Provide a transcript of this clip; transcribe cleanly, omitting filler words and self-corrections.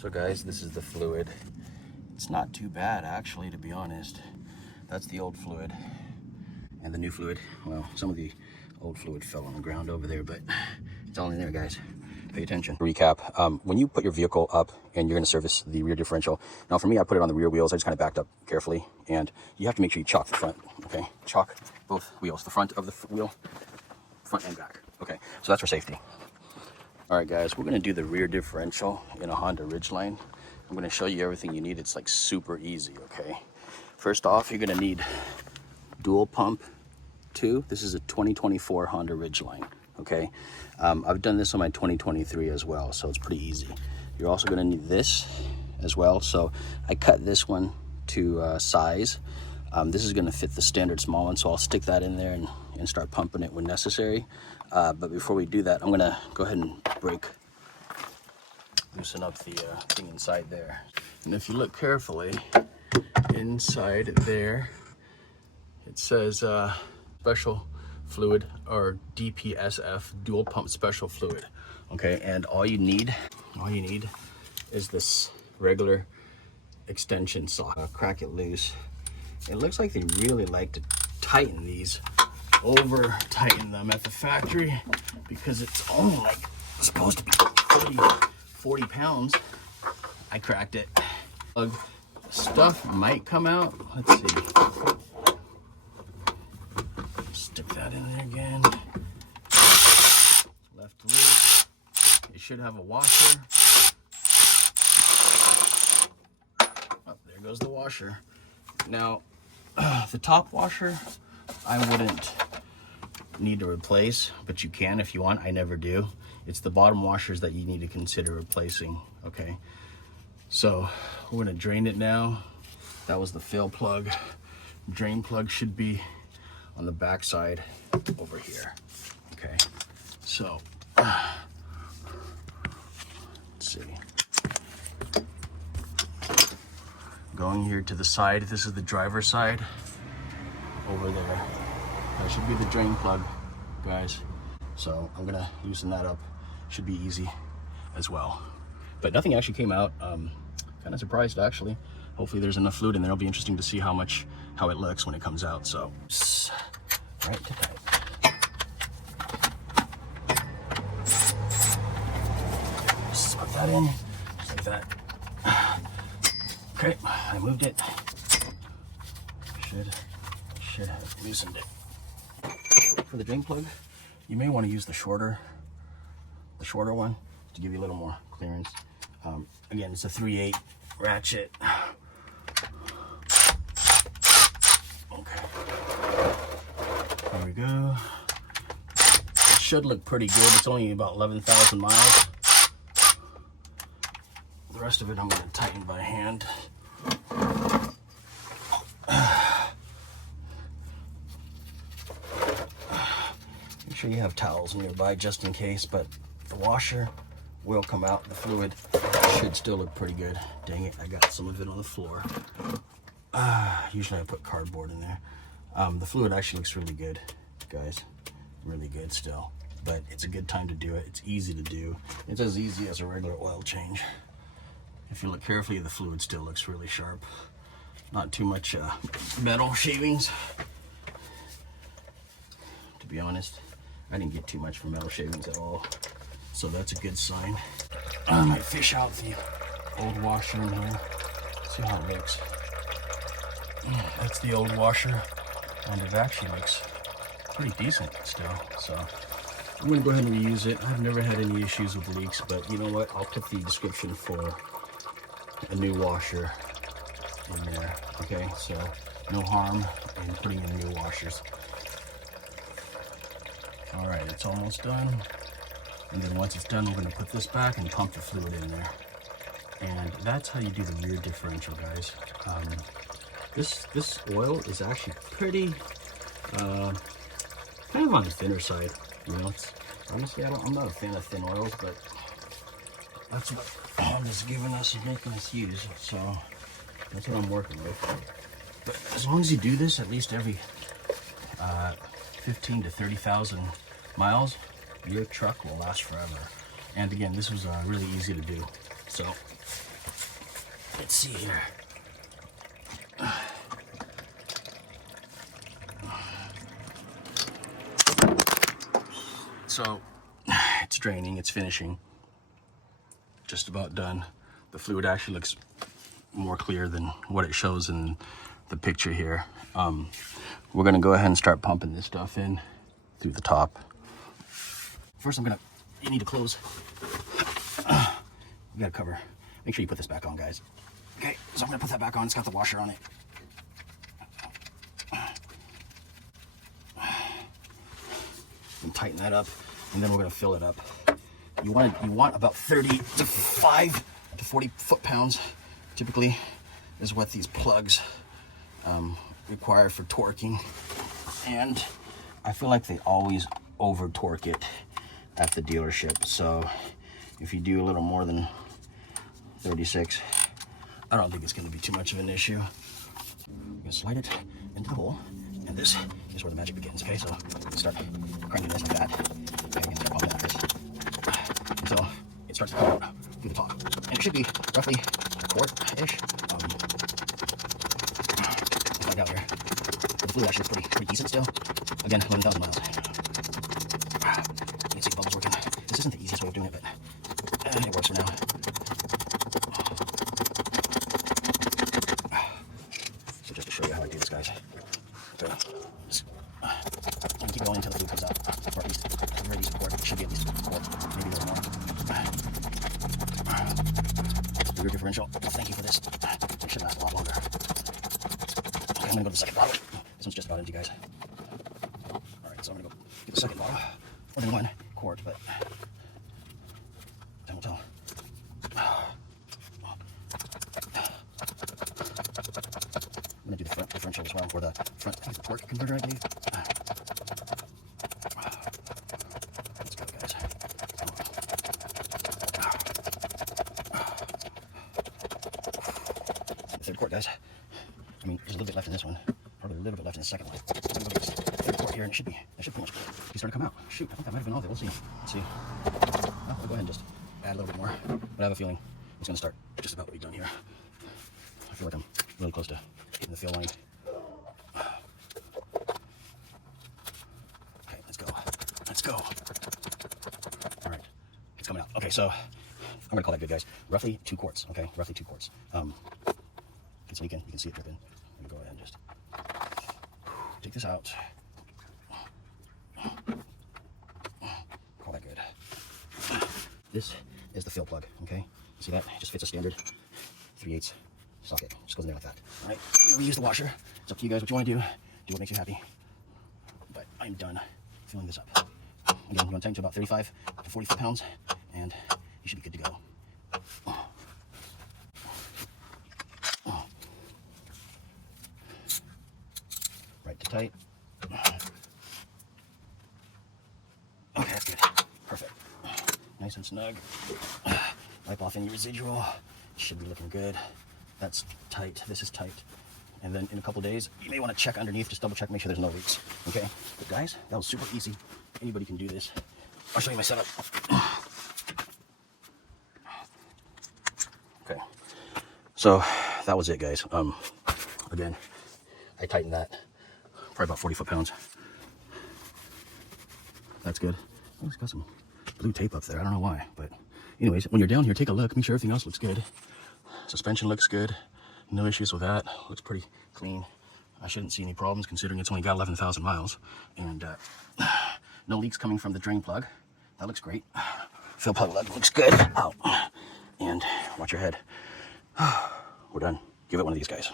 So guys, this is the fluid. It's not too bad actually, to be honest. That's the old fluid. And the new fluid, well, some of the old fluid fell on the ground over there, but it's all in there, guys. Pay attention. Recap, when you put your vehicle up and you're gonna service the rear differential, now for me, I put it on the rear wheels. I just kind of backed up carefully, and you have to make sure you chock the front, okay? Chock both wheels, the front of the wheel, front and back, okay? So that's for safety. All right, guys, we're gonna do the rear differential in a Honda Ridgeline. I'm gonna show you everything you need. It's like super easy, okay? First off, you're gonna need dual pump 2. This is a 2024 Honda Ridgeline, okay? I've done this on my 2023 as well, so it's pretty easy. You're also gonna need this as well. So I cut this one to size. This is gonna fit the standard small one, so I'll stick that in there and start pumping it when necessary. But before we do that, I'm gonna go ahead and loosen up the thing inside there. And if you look carefully, inside there, it says special fluid, or DPSF, dual pump special fluid. Okay, and all you need is this regular extension saw. Crack it loose. It looks like they really like to tighten these, over tighten them at the factory, because it's only like supposed to be 40 pounds. I cracked it. Stuff might come out. Let's see. Stick that in there again. Left loose. It should have a washer. Oh, there goes the washer. Now, the top washer, I wouldn't need to replace, but you can if you want. I never do. It's the bottom washers that you need to consider replacing, okay? So we're gonna drain it now. That was the fill plug. Drain plug should be on the back side over here, okay? So, let's see. Going here to the side, this is the driver's side. Over there, that should be the drain plug, guys. So I'm gonna loosen that up. Should be easy as well. But nothing actually came out. Kind of surprised actually. Hopefully there's enough fluid in there. It'll be interesting to see how it looks when it comes out. So, right to tight. Just put that in, just like that. Okay, I moved it. Should have loosened it. For the drain plug, you may want to use the shorter one to give you a little more clearance. Again, it's a 3/8 ratchet. Okay, there we go. It should look pretty good. It's only about 11,000 miles. The rest of it I'm going to tighten by hand. Make sure you have towels nearby just in case, but the washer will come out. The fluid should still look pretty good. Dang it, I got some of it on the floor. Usually I put cardboard in there. The fluid actually looks really good, guys. Really good still. But it's a good time to do it. It's easy to do. It's as easy as a regular oil change. If you look carefully, the fluid still looks really sharp. Not too much metal shavings. To be honest, I didn't get too much from metal shavings at all. So that's a good sign. I might fish out the old washer in here. See how it looks. That's the old washer, and it actually looks pretty decent still. So I'm gonna go ahead and reuse it. I've never had any issues with leaks, but you know what? I'll put the description for a new washer in there. Okay, so no harm in putting in new washers. All right, it's almost done. And then once it's done, we're gonna put this back and pump the fluid in there. And that's how you do the rear differential, guys. This oil is actually pretty, kind of on the thinner side. You know, honestly, I'm not a fan of thin oils, but that's what Honda's giving us and making us use. So that's what I'm working with. But as long as you do this at least every 15 to 30,000 miles, your truck will last forever. And again, this was really easy to do. So Let's see here. So it's draining, it's finishing, just about done. The fluid actually looks more clear than what it shows in the picture here. We're gonna go ahead and start pumping this stuff in through the top. First, you need to close. You gotta cover. Make sure you put this back on, guys. Okay, so I'm gonna put that back on. It's got the washer on it. And tighten that up, and then we're gonna fill it up. You want about 35 to 40 foot-pounds, typically, is what these plugs require for torquing. And I feel like they always over torque it at the dealership. So if you do a little more than 36, I don't think it's gonna be too much of an issue. I'm gonna slide it into the hole, and this is where the magic begins, okay? So start cranking this like that, okay, and start pumping at this until it starts to come out through the top. And it should be roughly a quart-ish. Like out here. The fluid actually is pretty decent still. Again, 11,000 miles. You can see the bubbles working. This isn't the easiest way of doing it, but it works for now. So just to show you how I do this, guys. Okay. Just keep going until the fluid comes out, or at least a very decent quart. It should be at least a quart, maybe a little more. The rear differential. Well, thank you for this. It should last a lot longer. Okay, I'm gonna go to the second bottle. This one's just about empty, guys. All right, so I'm gonna go get the second bottle. More than 1 quart, but time will tell. I'm gonna do the front differential as well, or the front torque converter, I believe. Let's go, guys. The third quart, guys. I mean, there's a little bit left in this one. Probably a little bit left in the second one. I'm gonna go get this third quart here, and it should pretty much be starting to come out. Shoot, I think that might have been all of it. We'll see. Let's see. Well, we'll go ahead and just add a little bit more. But I have a feeling it's gonna start just about to be done here. I feel like I'm really close to hitting the fill line. Okay, let's go. Let's go. All right, it's coming out. Okay, so I'm gonna call that good, guys. Roughly 2 quarts. Okay, roughly 2 quarts. So you can see it dripping. I'm gonna go ahead and just take this out. Call that good. This is the fill plug. Okay, see that? It just fits a standard 3/8 socket. Just goes in there like that. All right, I'm gonna reuse the washer. It's up to you guys what you want to do. Do what makes you happy. But I'm done filling this up. Again, you want to tighten to about 35 to 40 foot-pounds, and you should be good to go. Right to tight. Okay, that's good. Perfect. Nice and snug. Wipe off any residual. Should be looking good. That's tight. This is tight. And then in a couple days, you may want to check underneath, just double check, make sure there's no leaks. Okay? But guys, that was super easy. Anybody can do this. I'll show you my setup. Okay. So that was it, guys. Again, I tightened that. Probably about 40 foot-pounds. That's good. Oh, it's got some blue tape up there. I don't know why, but anyways, when you're down here, take a look. Make sure everything else looks good. Suspension looks good. No issues with that. Looks pretty clean. I shouldn't see any problems considering it's only got 11,000 miles. And no leaks coming from the drain plug. That looks great. Fill plug looks good. Ow. And watch your head. We're done. Give it one of these guys.